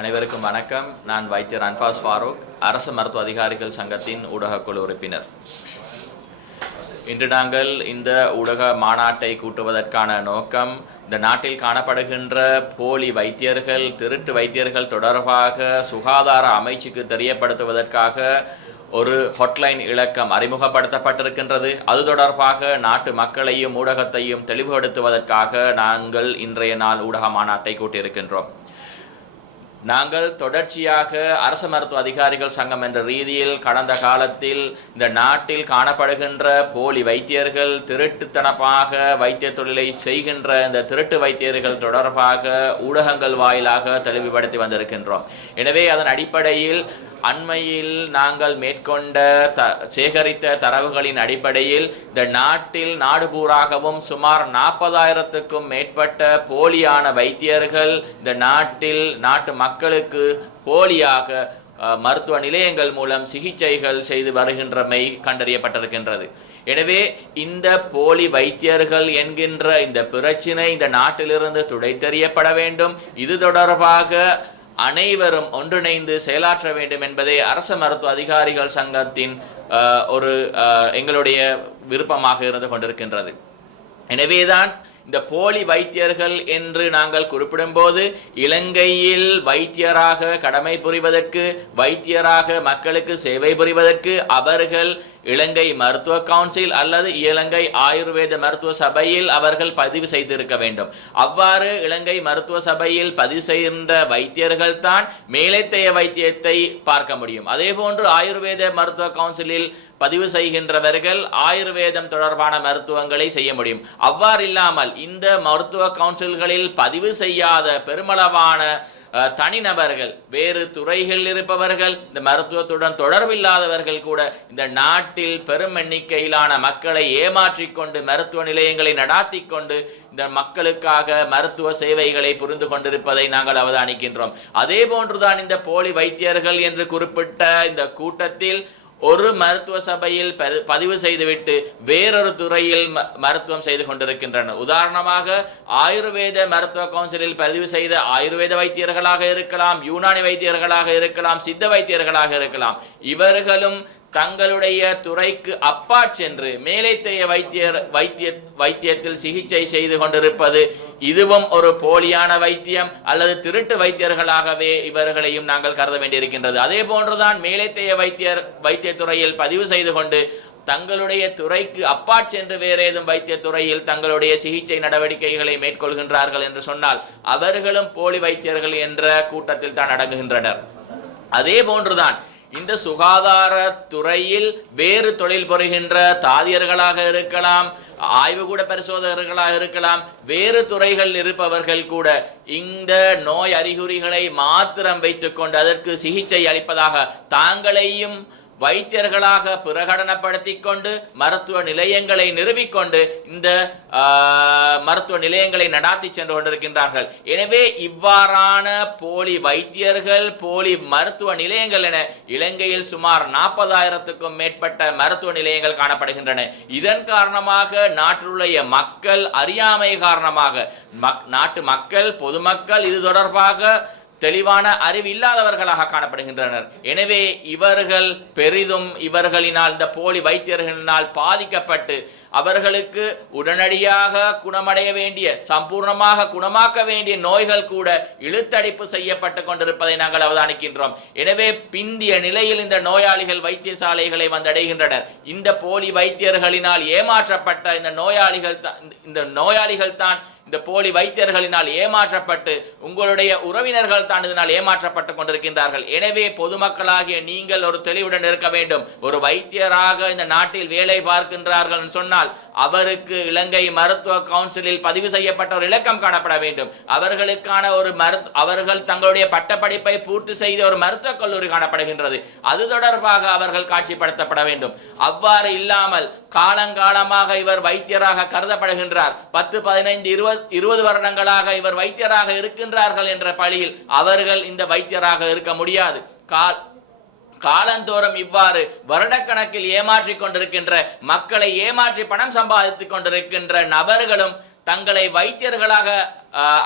அனைவருக்கும் வணக்கம். நான் வைத்தியர் அன்பாஸ் ஃபாரூக் அரசு மருத்துவ அதிகாரிகள் சங்கத்தின் ஊடகக்குழு உறுப்பினர். இன்று நாங்கள் இந்த ஊடக மாநாட்டை கூட்டுவதற்கான நோக்கம் இந்த நாட்டில் காணப்படுகின்ற போலி வைத்தியர்கள் திருட்டு வைத்தியர்கள் தொடர்பாக சுகாதார அமைச்சுக்கு தெரியப்படுத்துவதற்காக ஒரு ஹொட்லைன் இலக்கம் அறிமுகப்படுத்தப்பட்டிருக்கின்றது. அது தொடர்பாக நாட்டு மக்களையும் ஊடகத்தையும் தெளிவுபடுத்துவதற்காக நாங்கள் இன்றைய நாள் ஊடக மாநாட்டை கூட்டியிருக்கின்றோம். நாங்கள் தொடர்ச்சியாக அரசு மருத்துவ அதிகாரிகள் சங்கம் என்ற ரீதியில் கடந்த காலத்தில் இந்த நாட்டில் காணப்படுகின்ற போலி வைத்தியர்கள் திருட்டுத்தனமாக வைத்திய தொழிலை செய்கின்ற இந்த திருட்டு வைத்தியர்கள் தொடர்பாக ஊடகங்கள் வாயிலாக தெளிவுபடுத்தி வந்திருக்கின்றோம். எனவே அதன் அடிப்படையில் அண்மையில் நாங்கள் மேற்கொண்ட த சேகரித்த தரவுகளின் அடிப்படையில் இந்த நாட்டில் நாடு பூராகவும் சுமார் நாற்பதாயிரத்துக்கும் மேற்பட்ட போலியான வைத்தியர்கள் இந்த நாட்டில் நாட்டு மக்களுக்கு போலியாக மருத்துவ நிலையங்கள் மூலம் சிகிச்சைகள் செய்து வருகின்றமை கண்டறியப்பட்டிருக்கின்றது. எனவே இந்த போலி வைத்தியர்கள் என்கின்ற இந்த பிரச்சினை இந்த நாட்டிலிருந்து துடைத்தெறியப்பட வேண்டும். இது தொடர்பாக அனைவரும் ஒன்றிணைந்து செயலாற்ற வேண்டும் என்பதே அரசு மருத்துவ அதிகாரிகள் சங்கத்தின் ஒரு அஹ், எங்களுடைய விருப்பமாக இருந்து கொண்டிருக்கின்றது. எனவேதான் இந்த போலி வைத்தியர்கள் என்று நாங்கள் குறிப்பிடும்போது இலங்கையில் வைத்தியராக கடமை புரிவதற்கு வைத்தியராக மக்களுக்கு சேவை புரிவதற்கு அவர்கள் இலங்கை மருத்துவ கவுன்சில் அல்லது இலங்கை ஆயுர்வேத மருத்துவ சபையில் அவர்கள் பதிவு செய்திருக்க வேண்டும். அவ்வாறு இலங்கை மருத்துவ சபையில் பதிவு செய்கின்ற வைத்தியர்கள் தான் மேலைத்தைய வைத்தியத்தை பார்க்க முடியும். அதே போன்று ஆயுர்வேத மருத்துவ கவுன்சிலில் பதிவு செய்கின்றவர்கள் ஆயுர்வேதம் தொடர்பான மருத்துவங்களை செய்ய முடியும். அவ்வாறு இல்லாமல் இந்த மருத்துவ கவுன்சில்களில் பதிவு செய்யாத பெருமளவான தனிநபர்கள் வேறு துறைகளில் இருப்பவர்கள் இந்த மருத்துவத்துடன் தொடர்பில்லாதவர்கள் கூட இந்த நாட்டில் பெரும் எண்ணிக்கையிலான மக்களை ஏமாற்றிக் கொண்டு மருத்துவ நிலையங்களை நடாத்தி கொண்டு இந்த மக்களுக்காக மருத்துவ சேவைகளை புரிந்து கொண்டிருப்பதை நாங்கள் அவதானிக்கின்றோம். அதே போன்றுதான் இந்த போலி வைத்தியர்கள் என்று குறிப்பிட்ட இந்த கூட்டத்தில் ஒரு மருத்துவ சபையில் பதிவு செய்துவிட்டு வேறொரு துறையில் ம- மருத்துவம் செய்து கொண்டிருக்கின்றனர் உதாரணமாக ஆயுர்வேத மருத்துவ கவுன்சிலில் பதிவு செய்த ஆயுர்வேத வைத்தியர்களாக இருக்கலாம் யூனானி வைத்தியர்களாக இருக்கலாம் சித்த வைத்தியர்களாக இருக்கலாம். இவர்களும் தங்களுடைய துறைக்கு அப்பா சென்று மேலைத்தைய வைத்தியர் வைத்திய வைத்தியத்தில் சிகிச்சை செய்து கொண்டிருப்பது இதுவும் ஒரு போலியான வைத்தியம் அல்லது திருட்டு வைத்தியர்களாகவே இவர்களையும் நாங்கள் கருத வேண்டியிருக்கின்றது. அதே போன்றுதான் மேலைத்தைய வைத்தியர் வைத்தியத்துறையில் பதிவு செய்து கொண்டு தங்களுடைய துறைக்கு அப்பா சென்று வேறு ஏதும் வைத்திய துறையில் தங்களுடைய சிகிச்சை நடவடிக்கைகளை மேற்கொள்கின்றார்கள் என்று சொன்னால் அவர்களும் போலி வைத்தியர்கள் என்ற கூட்டத்தில் தான் அடங்குகின்றனர். அதே போன்றுதான் இந்த சுகாதார துறையில் வேறு தொழில் புரிகின்ற தாதியர்களாக இருக்கலாம் ஆய்வுகூட பரிசோதகர்களாக இருக்கலாம் வேறு துறைகள் இருப்பவர்கள் கூட இந்த நோய் அறிகுறிகளை மாத்திரம் வைத்துக்கொண்டு அதற்கு சிகிச்சை அளிப்பதாக தாங்களையும் வைத்தியர்களாக பிரகடனப்படுத்தி கொண்டு மருத்துவ நிலையங்களை நிறுவிக்கொண்டு இந்த மருத்துவ நிலையங்களை நடாத்தி சென்று கொண்டிருக்கின்றார்கள். எனவே இவ்வாறான போலி வைத்தியர்கள் போலி மருத்துவ நிலையங்கள் என இலங்கையில் சுமார் நாற்பதாயிரத்துக்கும் மேற்பட்ட மருத்துவ நிலையங்கள் காணப்படுகின்றன. இதன் காரணமாக நாட்டிலுள்ள மக்கள் அறியாமை காரணமாக மக்- நாட்டு மக்கள் பொதுமக்கள் இது தொடர்பாக தெளிவான அறிவு இல்லாதவர்களாக காணப்படுகின்றனர். எனவே இவர்கள் பெரிதும் இவர்களினால் இந்த போலி வைத்தியர்களினால் பாதிக்கப்பட்டு அவர்களுக்கு உடனடியாக குணமடைய வேண்டிய சம்பூர்ணமாக குணமாக்க வேண்டிய நோய்கள் கூட இழுத்தடைப்பு செய்யப்பட்டு கொண்டிருப்பதை நாங்கள் அவதானிக்கின்றோம். எனவே பிந்திய நிலையில் இந்த நோயாளிகள் வைத்தியசாலைகளை வந்தடைகின்றனர். இந்த போலி வைத்தியர்களினால் ஏமாற்றப்பட்ட இந்த நோயாளிகள் தான் இந்த நோயாளிகள் தான் இந்த போலி வைத்தியர்களினால் ஏமாற்றப்பட்டு உங்களுடைய உறவினர்கள் தான் இதனால் ஏமாற்றப்பட்டு கொண்டிருக்கின்றார்கள். எனவே பொதுமக்களாகிய நீங்கள் ஒரு தெளிவுடன் இருக்க வேண்டும். ஒரு வைத்தியராக இந்த நாட்டில் வேலை பார்க்கின்றார்கள் என்று சொன்னால் அவருக்கு இலங்கை மருத்துவ கவுன்சிலில் பதிவு செய்யப்பட்ட ஒரு இலக்கம் காணப்பட வேண்டும். அவர்களுக்கான ஒரு மருத்து அவர்கள் தங்களுடைய பட்டப்படிப்பை பூர்த்தி செய்த ஒரு மருத்துவ கல்லூரி காணப்படுகின்றது. அது தொடர்பாக அவர்கள் காட்சிப்படுத்தப்பட வேண்டும். அவ்வாறு இல்லாமல் காலங்காலமாக இவர் வைத்தியராக கருதப்படுகின்றார். பத்து பதினைந்து இருபது இருபது வருடங்களாக இவர் வைத்தியராக இருக்கின்றார்கள் என்ற பழியில் அவர்கள் இந்த வைத்தியராக இருக்க முடியாது. கால் காலந்தோறும் இவ்வாறு வருடக்கணக்கில் ஏமாற்றிக் கொண்டிருக்கின்ற மக்களை ஏமாற்றி பணம் சம்பாதித்துக் கொண்டிருக்கின்ற நபர்களும் தங்களை வைத்தியர்களாக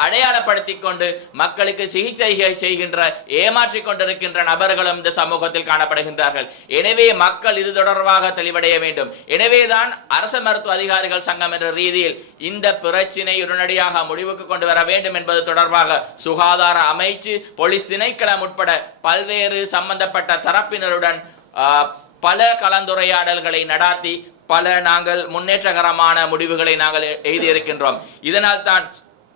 அடையாளப்படுத்தி கொண்டு மக்களுக்கு சிகிச்சை செய்கின்ற ஏமாற்றிக் கொண்டிருக்கின்ற நபர்களும் இந்த சமூகத்தில் காணப்படுகின்றார்கள். எனவே மக்கள் இது தொடர்பாக தெளிவடைய வேண்டும். எனவேதான் அரச மருத்துவ அதிகாரிகள் சங்கம் என்ற ரீதியில் இந்த பிரச்சினை உடனடியாக முடிவுக்கு கொண்டு வர வேண்டும் என்பது தொடர்பாக சுகாதார அமைச்சு போலீஸ் திணைக்களம் உட்பட பல்வேறு சம்பந்தப்பட்ட தரப்பினருடன் ஆஹ், பல கலந்துரையாடல்களை நடாத்தி பல நாங்கள் முன்னேற்றகரமான முடிவுகளை நாங்கள் எழுதியிருக்கின்றோம் இதனால் தான்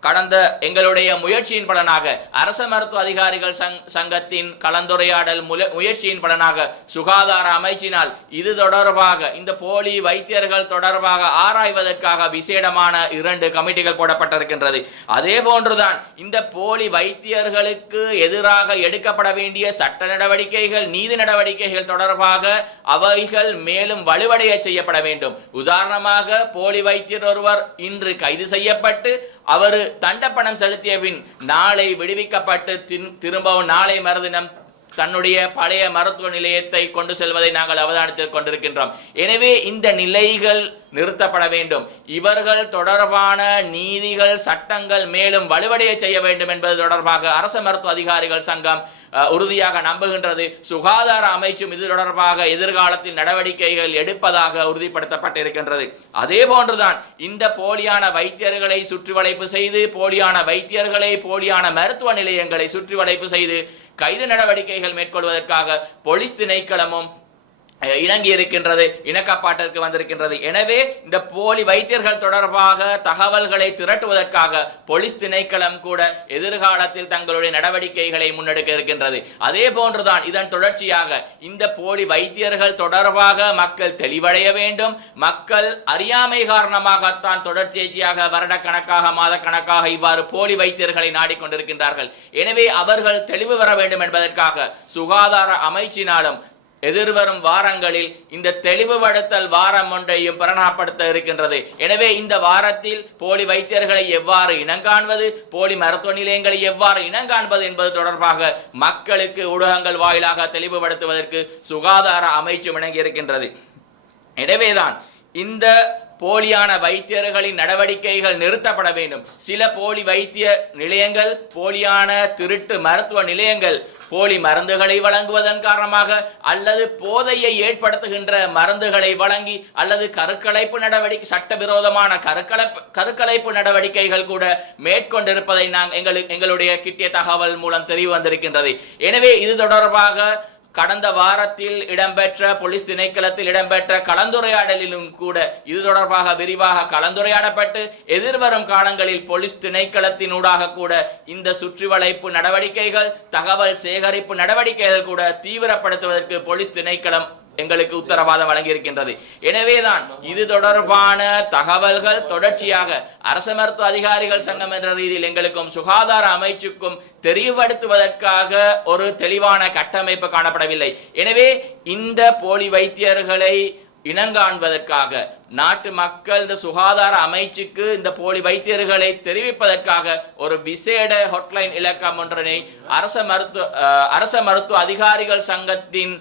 கடந்த எங்களுடைய முயற்சியின் பலனாக அரச மருத்துவ அதிகாரிகள் சங் சங்கத்தின் கலந்துரையாடல் முல- முயற்சியின் பலனாக சுகாதார அமைச்சினால் இது தொடர்பாக இந்த போலி வைத்தியர்கள் தொடர்பாக ஆராய்வதற்காக விசேடமான இரண்டு கமிட்டிகள் போடப்பட்டிருக்கின்றது. அதே போன்றுதான் இந்த போலி வைத்தியர்களுக்கு எதிராக எடுக்கப்பட வேண்டிய சட்ட நடவடிக்கைகள் நீதி நடவடிக்கைகள் தொடர்பாக அவைகள் மேலும் வலுவடைய செய்யப்பட வேண்டும். உதாரணமாக போலி வைத்தியர் ஒருவர் இன்று கைது செய்யப்பட்டு அவர் தண்டப்பணம் செலுத்திய பின் நாளை விடுவிக்கப்பட்டு தின்- திரும்பவும் நாளை மறுதினம் தன்னுடைய பழைய மருத்துவ நிலையத்தை கொண்டு செல்வதை நாங்கள் அவதானித்துக் கொண்டிருக்கின்றோம். எனவே இந்த நிலைகள் நிறுத்தப்பட வேண்டும். இவர்கள் தொடர்பான நீதிகள் சட்டங்கள் மேலும் வலுவடைய செய்ய வேண்டும் என்பது தொடர்பாக அரச மருத்துவ அதிகாரிகள் சங்கம் உறுதியாக நம்புகின்றது. சுகாதார அமைச்சும் இது தொடர்பாக எதிர்காலத்தில் நடவடிக்கைகள் எடுப்பதாக உறுதிப்படுத்தப்பட்டிருக்கின்றது. அதே போன்றுதான் இந்த போலியான வைத்தியர்களை சுற்றி வளைப்பு செய்து போலியான வைத்தியர்களை போலியான மருத்துவ நிலையங்களை சுற்றி வளைப்பு செய்து கைது நடவடிக்கைகள் மேற்கொள்வதற்காக போலீஸ் திணைக்களமும் இணங்கி இருக்கின்றது இணக்கப்பாட்டிற்கு வந்திருக்கின்றது. எனவே இந்த போலி வைத்தியர்கள் தொடர்பாக தகவல்களை திரட்டுவதற்காக போலீஸ் திணைக்களம் கூட எதிர்காலத்தில் தங்களுடைய நடவடிக்கைகளை முன்னெடுக்க இருக்கின்றது. அதே போன்றுதான் இதன் தொடர்ச்சியாக இந்த போலி வைத்தியர்கள் தொடர்பாக மக்கள் தெளிவடைய வேண்டும். மக்கள் அறியாமை காரணமாகத்தான் தொடர்ச்சியாக வருடக்கணக்காக மாதக்கணக்காக இவ்வாறு போலி வைத்தியர்களை நாடிக்கொண்டிருக்கின்றார்கள். எனவே அவர்கள் தெளிவு பெற வேண்டும் என்பதற்காக சுகாதார அமைச்சினாலும் எதிர்வரும் வாரங்களில் இந்த தெளிவுபடுத்தல் வாரம் ஒன்றையும் பிரணாப்படுத்த இருக்கின்றது. எனவே இந்த வாரத்தில் போலி வைத்தியர்களை எவ்வாறு இனங்காண்பது போலி மருத்துவ நிலையங்களை எவ்வாறு இனங்காண்பது என்பது தொடர்பாக மக்களுக்கு ஊடகங்கள் வாயிலாக தெளிவுபடுத்துவதற்கு சுகாதார அமைச்சு இணங்கி இருக்கின்றது. எனவேதான் இந்த போலியான வைத்தியர்களின் நடவடிக்கைகள் நிறுத்தப்பட வேண்டும். சில போலி வைத்திய நிலையங்கள் போலியான திருட்டு மருத்துவ நிலையங்கள் போலி மருந்துகளை வழங்குவதன் காரணமாக அல்லது போதையை ஏற்படுத்துகின்ற மருந்துகளை வழங்கி அல்லது கருக்கலைப்பு நடவடிக்கை சட்டவிரோதமான கருக்கலை கருக்கலைப்பு நடவடிக்கைகள் கூட மேற்கொண்டிருப்பதை நாங்கள் எங்களுக்கு எங்களுடைய கிட்டிய தகவல் மூலம் தெரிய வந்திருக்கின்றது. எனவே இது தொடர்பாக கடந்த வாரத்தில் இடம்பெற்ற போலீஸ் திணைக்களத்தில் இடம்பெற்ற கலந்துரையாடலிலும் கூட இது தொடர்பாக விரிவாக கலந்துரையாடப்பட்டு எதிர்வரும் காலங்களில் போலீஸ் திணைக்களத்தினூடாக கூட இந்த சுற்றி வளைப்பு நடவடிக்கைகள் தகவல் சேகரிப்பு நடவடிக்கைகள் கூட தீவிரப்படுத்துவதற்கு போலீஸ் திணைக்களம் எங்களுக்கு உத்தரவாதம் வழங்கியிருக்கின்றது. எனவேதான் இது தொடர்பான தகவல்கள் தொடர்ச்சியாக அரச மருத்துவ அதிகாரிகள் சங்கம் என்ற ரீதியில் எங்களுக்கும் சுகாதார அமைச்சுக்கும் தெளிவுபடுத்துவதற்காக ஒரு தெளிவான கட்டமைப்பு காணப்படவில்லை. எனவே இந்த போலி வைத்தியர்களை இனங்காண்பதற்காக நாட்டு மக்கள் இந்த சுகாதார அமைச்சுக்கு இந்த போலி வைத்தியர்களை தெரிவிப்பதற்காக ஒரு விசேட ஹொட்லைன் இலக்கம் ஒன்றினை அரச மருத்துவ அரச மருத்துவ அதிகாரிகள் சங்கத்தின்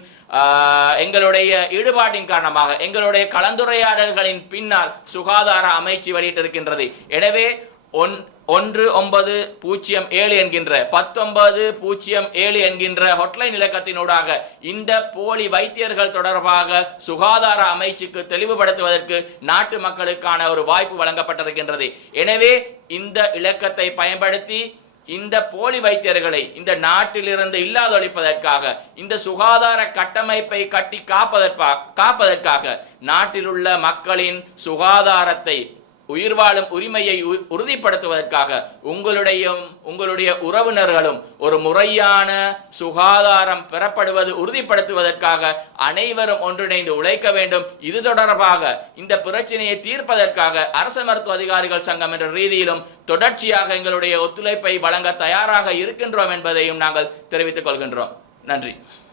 எங்களுடைய ஈடுபாட்டின் காரணமாக எங்களுடைய கலந்துரையாடல்களின் பின்னால் சுகாதார அமைச்சு வெளியிட்டிருக்கின்றது. எனவே ஒன் ஒன்று ஒன்பது பூஜ்ஜியம் ஏழு என்கின்ற பத்தொன்பது பூஜ்ஜியம் ஏழு என்கின்ற ஹொட்லைன் இலக்கத்தினூடாக இந்த போலி வைத்தியர்கள் தொடர்பாக சுகாதார அமைச்சுக்கு தெளிவுபடுத்துவதற்கு நாட்டு மக்களுக்கான ஒரு வாய்ப்பு வழங்கப்பட்டிருக்கின்றது. எனவே இந்த இலக்கத்தை பயன்படுத்தி இந்த போலி வைத்தியர்களை இந்த நாட்டிலிருந்து இல்லாதொழிப்பதற்காக இந்த சுகாதார கட்டமைப்பை கட்டி காப்பதற்காக காப்பதற்காக நாட்டிலுள்ள மக்களின் சுகாதாரத்தை உயிர் வாழும் உரிமையை உறுதிப்படுத்துவதற்காக உங்களுடைய உங்களுடைய உறவினர்களும் ஒரு முறையான சுகாதாரம் பெறப்படுவது உறுதிப்படுத்துவதற்காக அனைவரும் ஒன்றிணைந்து உழைக்க வேண்டும். இது தொடர்பாக இந்த பிரச்சனையை தீர்ப்பதற்காக அரச மருத்துவ அதிகாரிகள் சங்கம் என்ற ரீதியிலும் தொடர்ச்சியாக எங்களுடைய ஒத்துழைப்பை வழங்க தயாராக இருக்கின்றோம் என்பதையும் நாங்கள் தெரிவித்துக் கொள்கின்றோம். நன்றி.